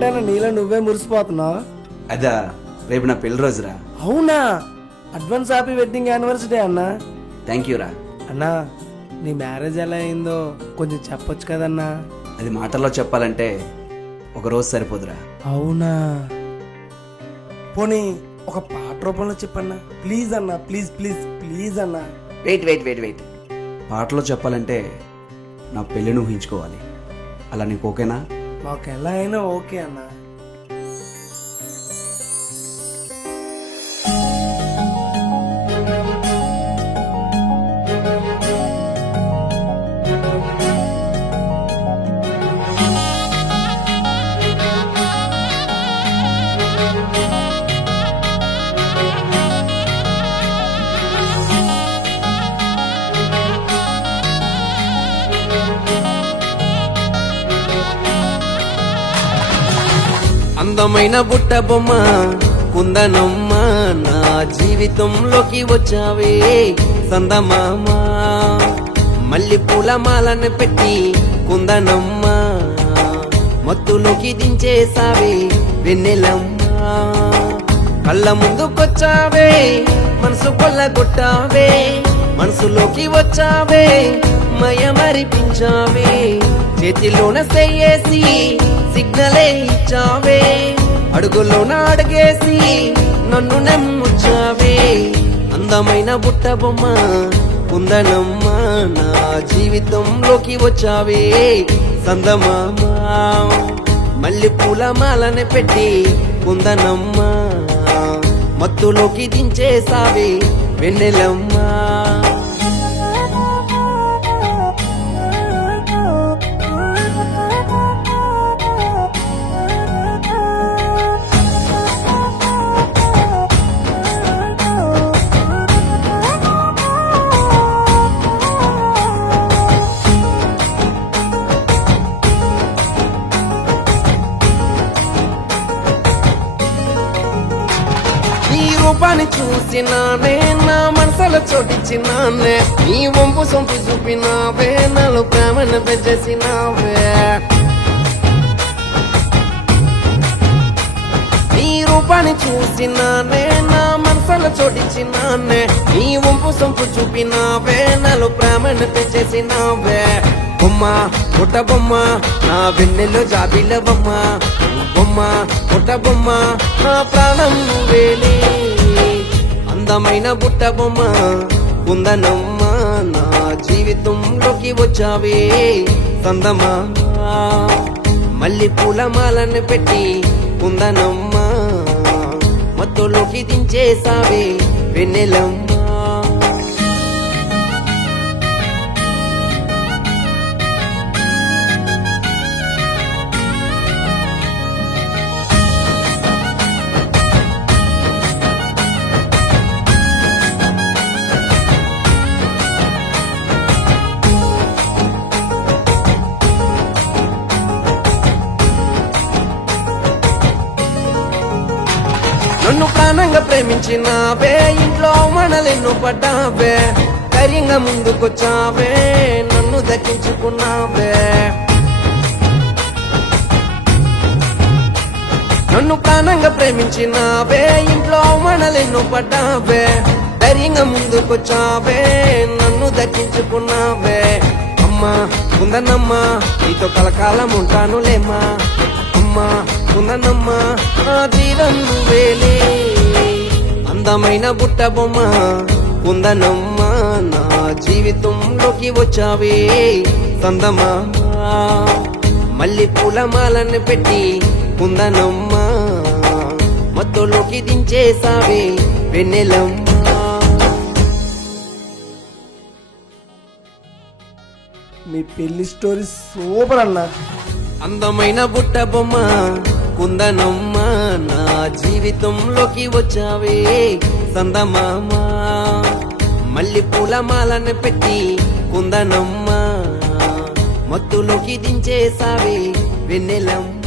ఏంటంటే నీలో నువ్వే మురిసిపోతున్నావు. అదా రేపు నా పెళ్లి రోజురా. అవునా? అడ్వాన్స్ హ్యాపీ వెడ్డింగ్ యానివర్సరీ అన్నా. థ్యాంక్ యూ రా. అన్నా నీ మ్యారేజ్ ఎలా అయిందో కొంచెం చెప్పొచ్చు కదన్నా. అది మాటల్లో చెప్పాలంటే ఒక రోజు సరిపోదురా. అవునా? పోనీ ఒక పాట రూపంలో చెప్పన్నా ప్లీజ్ అన్నా, ప్లీజ్ ప్లీజ్ ప్లీజ్ అన్నా. వెయిట్ పాటలో చెప్పాలంటే నా పెళ్ళిని ఊహించుకోవాలి. అలా నీకు ఓకేనా? మాకు ఎలా అయినా ఓకే అన్నా. అందమైన బుట్ట బొమ్మ కుందనమ్మ, నా జీవితంలోకి వచ్చావే సందమామ. మల్లి పూల మాలను పెట్టి కుందనమ్మ, మత్తులోకి దించేసావే వెన్నెలమ్మ. కళ్ళ ముందుకొచ్చావే మనసు కొల్లగొట్టావే, మనసులోకి వచ్చావే మయమరిపించావే. చేతిలోన చెయ్యేసి సిగ్నలే ఇచ్చావే, అడుగులోన అడుగేసి నన్ను నమ్ముచ్చావే. అందమైన బుట్ట బొమ్మ కుందనమ్మ, నా జీవితంలోకి వచ్చావే సందమామ. మల్లి పూల మాలని పెట్టి కుందనమ్మ, మత్తులోకి దించేసావే వెన్నెలమ్మ. రూపాన్ని చూసినానే నా మనసులో చోటిచ్చినానే, నీ వంపు సొంపు చూపినావే నాలో ప్రేమను పెంచేసినావే. నీ రూపాన్ని చూసినానే నా మనసులో చోటిచ్చినానే, నీ వంపు సొంపు చూపినావే నాలో ప్రేమను పెంచేసినావే. బొమ్మ పుట్ట బొమ్మ నా వెన్నెలో జాబిల బొమ్మ, బొమ్మ పుట్ట బొమ్మ నా ప్రాణం నువ్వేలే. అందమైన బుట్ట బొమ్మ కుందనమ్మ, నా జీవితంలోకి వచ్చావే సందమామ. మల్లి పూల మాలను పెట్టి కుందనమ్మ, మత్తులోకి దించేసావే వెన్నెలమ్మ. నన్ను ప్రాణంగా ప్రేమించినావే, ఇంట్లో మనలెన్ను పడ్డావే, ధైర్యంగా ముందుకొచ్చావే నన్ను దక్కించుకున్నావే. నన్ను ప్రాణంగా ప్రేమించినావే, ఇంట్లో మనలెన్ను పడ్డావే, ధైర్యంగా ముందుకొచ్చావే నన్ను దక్కించుకున్నావే. అమ్మా కుందనమ్మ నీతో కలకాలం ఉంటానులేమ్మా, అమ్మా కుందనమ్మ నా జీవం నువ్వేలే. అందమైన బుట్ట బొమ్మ కుందనమ్మ, నా జీవితంలోకి వచ్చావే సందమామ. మల్లి పూల మాలను పెట్టి కుందనమ్మ, మత్తులోకి దించేసావే వెన్నెలమ్మ. మీ పెళ్లి స్టోరీ సూపర్ అన్నా. అందమైన బుట్ట బొమ్మ కుందనమ్మ, నా జీవితంలోకి వచ్చావే సందమామ. మల్లి పూల మాలను పెట్టి కుందనమ్మ, మత్తులోకి దించేసావే వెన్నెలమ్మ.